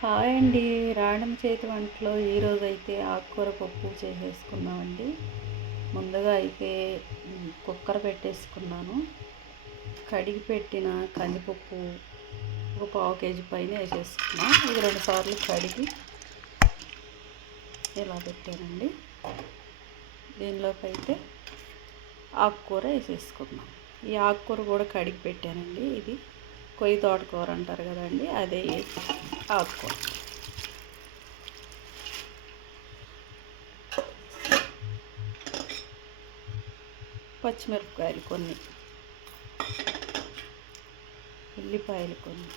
Hi అండి. రాణం చేతి వంటలో ఈరోజైతే ఆకుకూర పప్పు చేసేసుకున్నామండి. ముందుగా అయితే కుక్కర్ పెట్టేసుకున్నాను. కడిగి పెట్టిన కందిపప్పు ఒక పావు కేజీ పైన వేసేసుకున్నాను. ఇది 2 సార్లు కడిగి ఇలా పెట్టానండి. దీనిలోకి అయితే ఆకుకూర వేసేసుకున్నాం. ఈ ఆకుకూర కూడా కడిగి పెట్టానండి. ఇది కొయ్యి తోటకూర అంటారు కదండి, అదే ఆకుకూర. పచ్చిమిరపకాయలు కొన్ని, ఉల్లిపాయలు కొన్ని,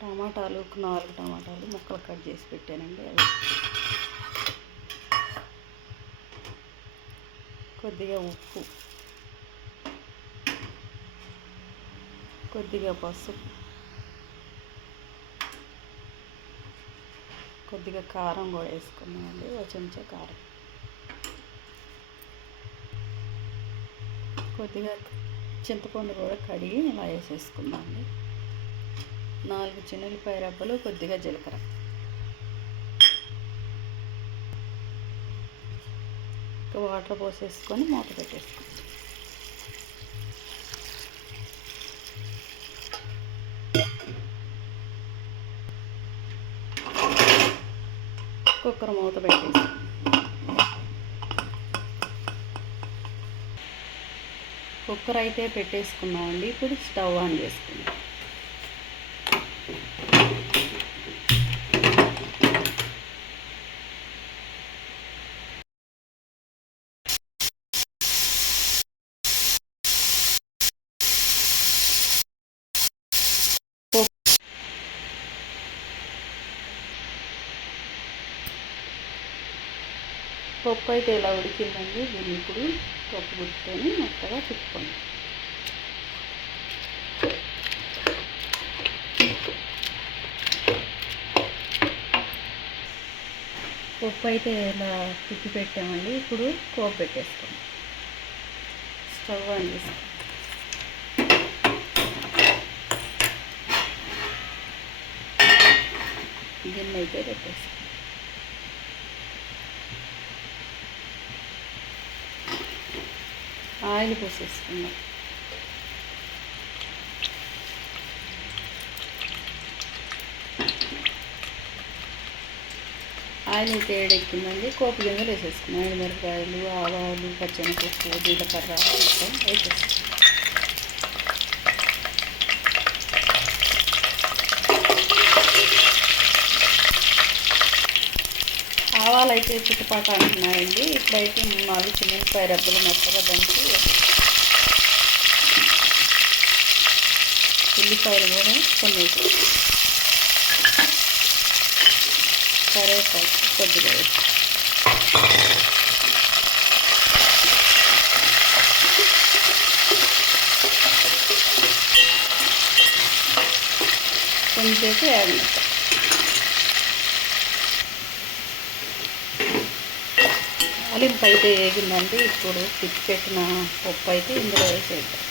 టమాటాలు 4 టమాటాలు ముక్కలు కట్ చేసి పెట్టానండి. అవి కొద్దిగా ఉప్పు, కొద్దిగా పసుపు, కొద్దిగా కారం కూడా వేసుకున్నామండి. ఒక చెంచా కారం, కొద్దిగా చింతపండు కూడా కడిగి ఇలా వేసేసుకున్నామండి. 4 చిన్నులపాయ రబ్బలు, కొద్దిగా జీలకర్ర, వాటర్ పోసేసుకొని మూత పెట్టేసుకుంటాం. కుక్కర్ మూత పెట్టేసి కుక్కర్ అయితే పెట్టేసుకున్నామండి. ఇప్పుడు స్టవ్ ఆన్ చేసుకుందాం. పప్పు అయితే ఇలా ఉడికిందండి. దీన్ని ఇప్పుడు పప్పు గుర్తుకొని మెత్తగా తిప్పుకోండి. పప్పు అయితే ఇలా తిప్పి పెట్టామండి. ఇప్పుడు పోపు పెట్టేసుకోండి. స్టవ్ ఆన్ చేసుకోండి. గిన్నె అయితే పెట్టేసుకోండి. ఆయిల్ పోసేసుకుందాం. ఆయిల్ అయితే వేడెక్కిందండి. కోపు గింజలు వేసేసుకున్నాం. ఎండుమిరపకాయలు, ఆవాలు, పచ్చెనపప్పు, జీలకర్ర మొత్తం వేసేసుకున్నాం. ఆవాలు అయితే చుట్టుపాట అంటున్నారండి. ఇప్పుడైతే 4 చిన్నులపాయ రబ్బలు మెత్తగా దంచి ఉల్లిపాయలు కూడా కొన్ని కరివేపాకు కొద్దిగా వేసి కొంచెంసేపు వేగనిస్తాం. తాలింపు అయితే వేగిందండి. ఇప్పుడు తిప్పి పెట్టిన పప్పు అయితే ఇందులో వేసేద్దాం.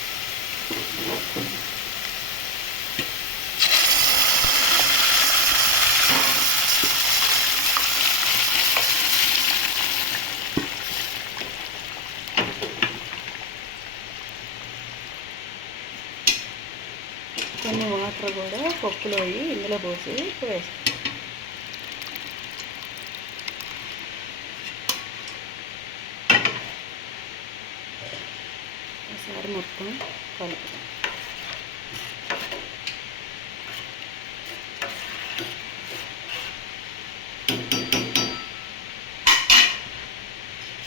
కొన్ని వాటర్ కూడా పప్పులో ఇందులో పోసి వేస్తాం. ఒకసారి మొత్తం కలుపుతాం.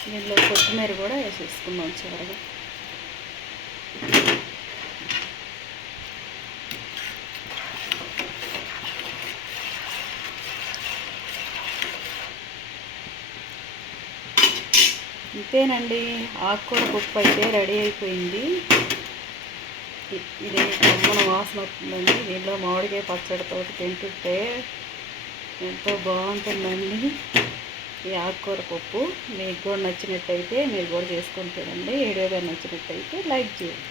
దీనిలో కొత్తిమీర కూడా వేసేసుకుందాం చివరగా. ఇంతేనండి, ఆకుకూర పప్పు అయితే రెడీ అయిపోయింది. ఇది కమ్మన వాసన వస్తుందండి. దీనిలో మామిడికాయ పచ్చడితో తింటుంటే ఎంతో బాగుంటుందండి ఈ ఆకుకూర పప్పు. మీకు కూడా నచ్చినట్టయితే మీరు కూడా చేసుకొని తినండి. వీడియో కానీ నచ్చినట్టయితే లైక్ చేయండి.